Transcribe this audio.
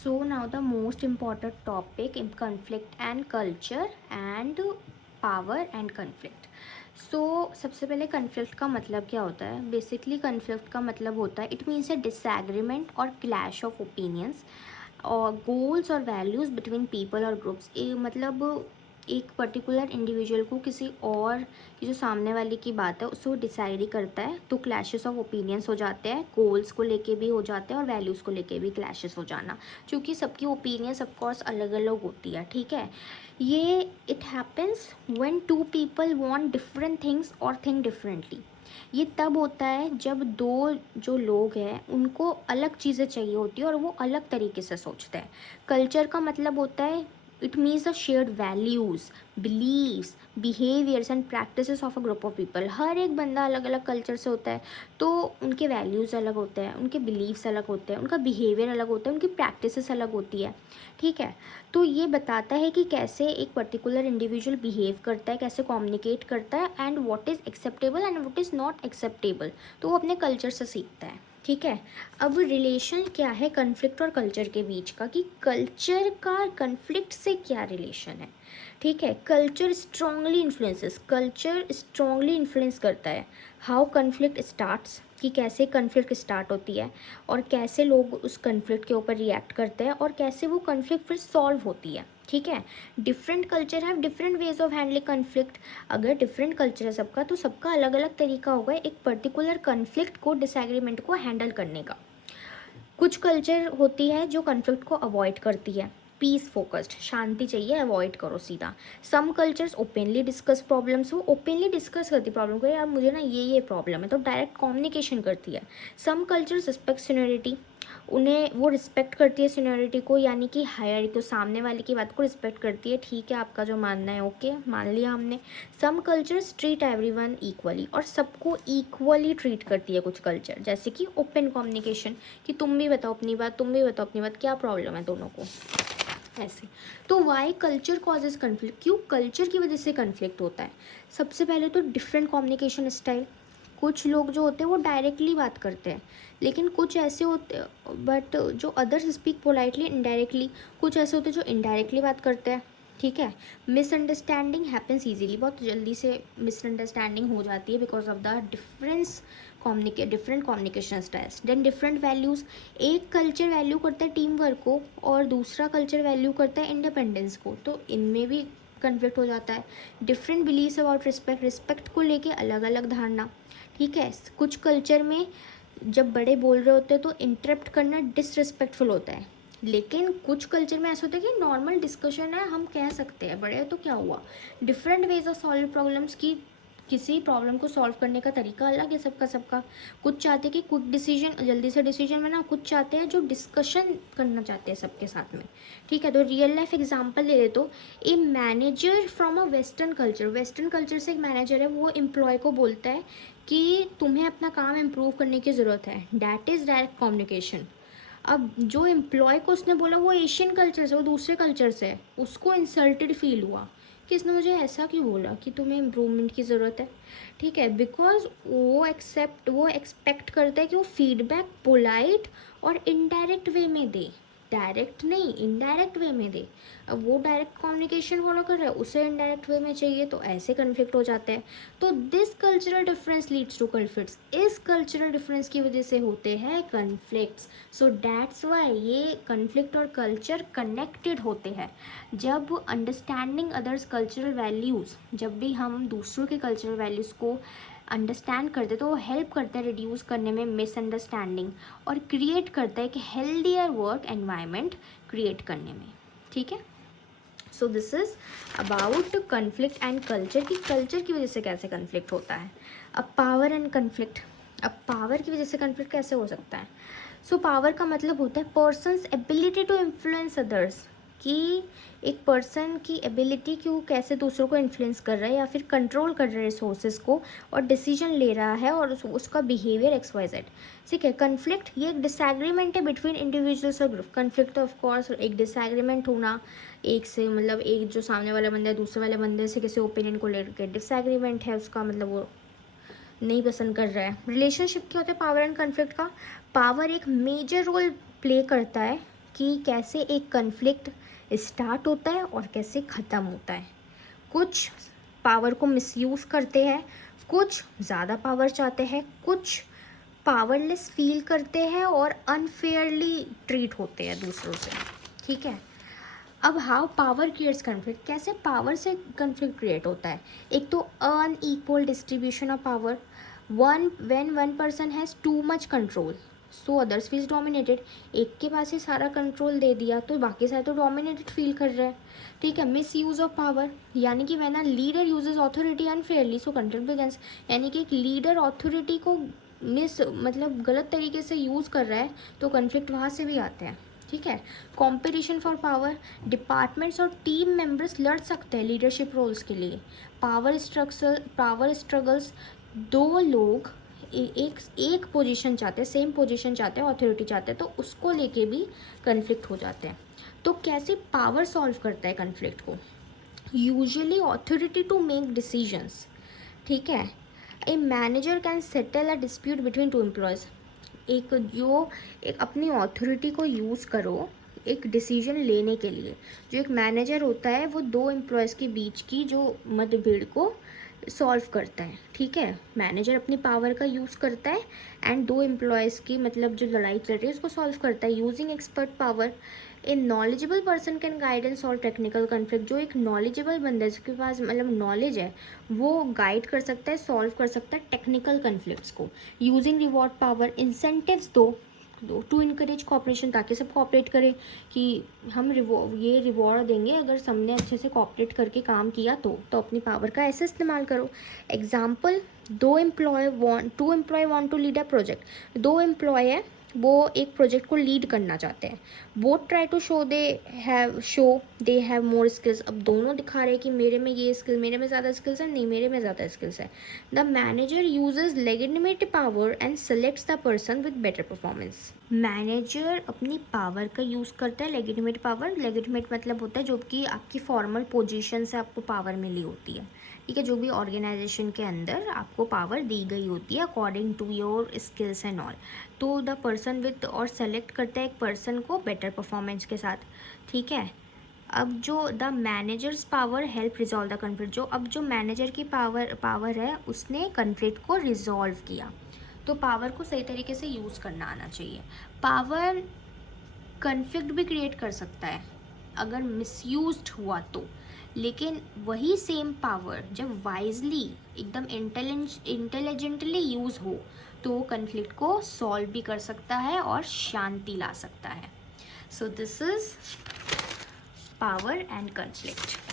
So now the most important topic in conflict and culture and power and conflict. So सबसे पहले conflict का मतलब क्या होता है? बेसिकली conflict का मतलब होता है इट मीन्स अ डिसएग्रीमेंट और क्लैश ऑफ ओपिनियंस और गोल्स और वैल्यूज़ बिटवीन पीपल और ग्रुप्स। मतलब एक पर्टिकुलर इंडिविजुअल को किसी और की जो सामने वाले की बात है उससे वो डिसाइड ही करता है, तो क्लैशेस ऑफ ओपिनियंस हो जाते हैं, गोल्स को लेके भी हो जाते हैं और वैल्यूज़ को लेके भी क्लैशेस हो जाना, क्योंकि सबकी ओपिनियंस ऑफ कोर्स अलग अलग होती है। ठीक है, ये it happens when two people want different things और थिंक डिफरेंटली। ये तब होता है जब दो जो लोग हैं उनको अलग चीज़ें चाहिए होती है और वो अलग तरीके से सोचते हैं। कल्चर का मतलब होता है it means the shared values, beliefs, behaviours and practices of a group of people. हर एक बंदा अलग अलग कल्चर से होता है, तो उनके वैल्यूज़ अलग होते हैं, उनके बिलीव्स अलग होते हैं, उनका बिहेवियर अलग होता है, उनकी प्रैक्टिसेस अलग होती है। ठीक है, तो ये बताता है कि कैसे एक पर्टिकुलर इंडिविजुअल बिहेव करता है, कैसे कम्युनिकेट करता है and what is acceptable and what is not acceptable, तो वो अपने कल्चर से सीखता है। ठीक है, अब रिलेशन क्या है कन्फ्लिक्ट और कल्चर के बीच का, कि कल्चर का कन्फ्लिक्ट से क्या रिलेशन है। ठीक है, कल्चर स्ट्रांगली इन्फ्लुएंस करता है हाउ कन्फ्लिक्ट स्टार्ट्स, कि कैसे कन्फ्लिक्ट स्टार्ट होती है और कैसे लोग उस कन्फ्लिक्ट के ऊपर रिएक्ट करते हैं और कैसे वो कन्फ्लिक्ट फिर सॉल्व होती है। ठीक है, different culture have different ways of handling conflict. अगर डिफरेंट कल्चर है सबका, तो सबका अलग अलग तरीका होगा एक पर्टिकुलर कन्फ्लिक्ट को, डिसएग्रीमेंट को हैंडल करने का। कुछ कल्चर होती है जो कन्फ्लिक्ट को अवॉइड करती है, पीस फोकस्ड, शांति चाहिए, अवॉइड करो सीधा। सम कल्चर्स ओपनली डिस्कस प्रॉब्लम्स, वो ओपनली डिस्कस करती प्रॉब्लम को, यार मुझे ना ये प्रॉब्लम है, तो डायरेक्ट कम्युनिकेशन करती है। सम कल्चर्स रिस्पेक्ट सीनियरिटी, उन्हें वो रिस्पेक्ट करती है सीनियरिटी को, यानी कि हायर को, सामने वाले की बात को रिस्पेक्ट करती है। ठीक है, आपका जो मानना है ओके, मान लिया हमने। सम कल्चर्स ट्रीट एवरीवन इक्वली, और सबको इक्वली ट्रीट करती है कुछ कल्चर, जैसे कि ओपन कम्युनिकेशन, कि तुम भी बताओ अपनी बात, तुम भी बताओ अपनी बात, क्या प्रॉब्लम है दोनों को, ऐसे। तो वाई कल्चर कॉजेज कन्फ्लिक्ट, क्यों कल्चर की वजह से कन्फ्लिक्ट होता है। सबसे पहले तो डिफरेंट कम्युनिकेशन स्टाइल। कुछ लोग जो होते हैं वो डायरेक्टली बात करते हैं, लेकिन कुछ ऐसे होते, बट जो अदर्स स्पीक पोलाइटली इनडायरेक्टली, कुछ ऐसे होते हैं जो इनडायरेक्टली बात करते हैं। ठीक है, मिसअंडरस्टैंडिंग हैपन्स ईजीली, बहुत जल्दी से मिसअंडरस्टैंडिंग हो जाती है because of the different communication styles. Then different values, एक कल्चर वैल्यू करता है टीम वर्क को और दूसरा कल्चर वैल्यू करता है इंडिपेंडेंस को, तो इनमें भी कन्फ्लिक्ट हो जाता है। Different beliefs about respect, respect को लेके अलग अलग धारणा। ठीक है, कुछ कल्चर में जब बड़े बोल रहे होते हैं तो इंटरप्ट करना डिसरिस्पेक्टफुल होता है, लेकिन कुछ कल्चर में ऐसा होता है कि नॉर्मल डिस्कशन है, हम कह सकते हैं बड़े तो क्या हुआ। Different ways of solve problems, की किसी प्रॉब्लम को सॉल्व करने का तरीका अलग है सबका सबका। कुछ चाहते हैं कि क्विक डिसीजन, जल्दी से डिसीजन बना, कुछ चाहते हैं जो डिस्कशन करना चाहते हैं सबके साथ में। ठीक है, तो रियल लाइफ एग्जांपल ले ले तो a manager from a western culture से एक मैनेजर है, वो एम्प्लॉय को बोलता है कि तुम्हें अपना काम इम्प्रूव करने की ज़रूरत है, डैट इज़ डायरेक्ट कम्युनिकेशन। अब जो एम्प्लॉय को उसने बोला वो एशियन कल्चर से, वो दूसरे कल्चर से है, उसको इंसल्टेड फील हुआ कि इसने मुझे ऐसा क्यों बोला कि तुम्हें इम्प्रूवमेंट की ज़रूरत है। ठीक है, बिकॉज वो एक्सपेक्ट करता है कि वो फीडबैक पोलाइट और इनडायरेक्ट वे में दे, डायरेक्ट नहीं इनडायरेक्ट वे में दे। अब वो डायरेक्ट कम्युनिकेशन फॉलो कर रहा है, उसे इनडायरेक्ट वे में चाहिए, तो ऐसे कन्फ्लिक्ट हो जाते हैं। तो this cultural difference leads to conflicts, इस कल्चरल डिफरेंस की वजह से होते हैं कन्फ्लिक्ट्स। सो डैट्स वाई ये कन्फ्लिक्ट और कल्चर कनेक्टेड होते हैं। जब अंडरस्टैंडिंग अदर्स कल्चरल वैल्यूज़, जब भी हम दूसरों के कल्चरल वैल्यूज़ को अंडरस्टैंड करते तो वो हेल्प करता है रिड्यूस करने में मिसअंडरस्टैंडिंग, और क्रिएट करता है कि हेल्दियर वर्क एनवायरनमेंट क्रिएट करने में। ठीक है, so this is about conflict and culture, की कल्चर की वजह से कैसे कन्फ्लिक्ट होता है। अब पावर एंड कन्फ्लिक्ट, अब पावर की वजह से कन्फ्लिक्ट कैसे हो सकता है। सो पावर का मतलब होता है person's ability to influence others, कि एक पर्सन की एबिलिटी कि वो कैसे दूसरों को इन्फ्लुएंस कर रहा है या फिर कंट्रोल कर रहा है रिसोर्सेज को और डिसीजन ले रहा है, और उसका बिहेवियर XYZ। ठीक है, कन्फ्लिक्ट ये एक डिसएग्रीमेंट है बिटवीन इंडिविजुअल्स और ग्रुप। कन्फ्लिक्ट ऑफ कोर्स एक डिसएग्रीमेंट होना, एक से मतलब एक जो सामने वाला बंदा है दूसरे वाले बंदे से किसी ओपिनियन को लेकर डिसएग्रीमेंट है, उसका मतलब वो नहीं पसंद कर रहा है। रिलेशनशिप क्या होता है पावर एंड कन्फ्लिक्ट का, पावर एक मेजर रोल प्ले करता है कि कैसे एक कन्फ्लिक्ट स्टार्ट होता है और कैसे ख़त्म होता है। कुछ पावर को मिसयूज़ करते हैं, कुछ ज़्यादा पावर चाहते हैं, कुछ पावरलेस फील करते हैं और अनफेयरली ट्रीट होते हैं दूसरों से। ठीक है, अब हाउ पावर क्रिएट्स कन्फ्लिक्ट, कैसे पावर से कन्फ्लिक्ट क्रिएट होता है। एक तो unequal distribution of power, when one person has too much control so others feels dominated. एक के पास ही सारा कंट्रोल दे दिया तो बाकी सारे तो डोमिनेटेड फील कर रहे हैं। ठीक है, मिस यूज़ ऑफ पावर, यानी कि when a leader uses authority unfairly so conflict begins, यानी कि एक लीडर अथॉरिटी को मतलब गलत तरीके से यूज़ कर रहा है तो कन्फ्लिक्ट वहाँ से भी आते हैं। ठीक है, कंपटीशन फॉर पावर, डिपार्टमेंट्स और टीम मेंबर्स लड़ सकते हैं लीडरशिप रोल्स के लिए। पावर स्ट्रगल्स, दो लोग एक पोजीशन चाहते हैं, सेम पोजीशन चाहते हैं, अथॉरिटी चाहते हैं, तो उसको लेके भी कन्फ्लिक्ट हो जाते हैं। तो कैसे पावर सॉल्व करता है कन्फ्लिक्ट को, usually authority to make decisions. ठीक है, a manager can settle a dispute between two employees, एक अपनी अथॉरिटी को यूज़ करो एक डिसीजन लेने के लिए। जो एक मैनेजर होता है वो दो एम्प्लॉयज़ के बीच की जो मतभेद को सॉल्व करता है। ठीक है, मैनेजर अपनी पावर का यूज़ करता है एंड दो एम्प्लॉयज़ की मतलब जो लड़ाई चल रही है उसको सॉल्व करता है using expert power. A knowledgeable person can guidance और टेक्निकल कन्फ्लिक्ट, जो एक नॉलेजेबल बंदा है जिसके पास मतलब नॉलेज है वो गाइड कर सकता है, सॉल्व कर सकता है टेक्निकल कन्फ्लिक्ट्स को। यूजिंग रिवॉर्ड पावर, इंसेंटिव्स दो टू इनकरेज कॉपरेशन, ताकि सब कॉपरेट करें कि हम ये रिवॉर्ड देंगे अगर सबने अच्छे से कॉपरेट करके काम किया तो अपनी पावर का ऐसे इस्तेमाल करो। Example, two employee want to lead a project, दो एम्प्लॉय है वो एक प्रोजेक्ट को लीड करना चाहते हैं। Both try to show they have more skills, अब दोनों दिखा रहे हैं कि मेरे में ये स्किल, मेरे में ज़्यादा स्किल्स है, नहीं मेरे में ज़्यादा स्किल्स है। The manager uses legitimate power and selects the person with better performance, manager अपनी पावर का यूज़ करता है। लेजिटिमेट पावर, लेजिटिमेट मतलब होता है जो कि आपकी फॉर्मल पोजीशन से आपको पावर मिली होती है। ठीक है, जो भी ऑर्गेनाइजेशन के अंदर आपको पावर दी गई होती है according to your skills and all. तो द पर्सन विद, और सेलेक्ट करता है एक पर्सन को बेटर परफॉर्मेंस के साथ। ठीक है, अब जो the managers power help resolve the conflict, जो मैनेजर की पावर है उसने कन्फ्लिक्ट को रिजॉल्व किया। तो पावर को सही तरीके से यूज़ करना आना चाहिए। पावर कन्फ्लिक्ट भी क्रिएट कर सकता है अगर मिसयूज्ड हुआ तो, लेकिन वही सेम पावर जब वाइजली एकदम इंटेलिजेंटली यूज़ हो तो वो कन्फ्लिक्ट को सॉल्व भी कर सकता है और शांति ला सकता है। So this is power and conflict.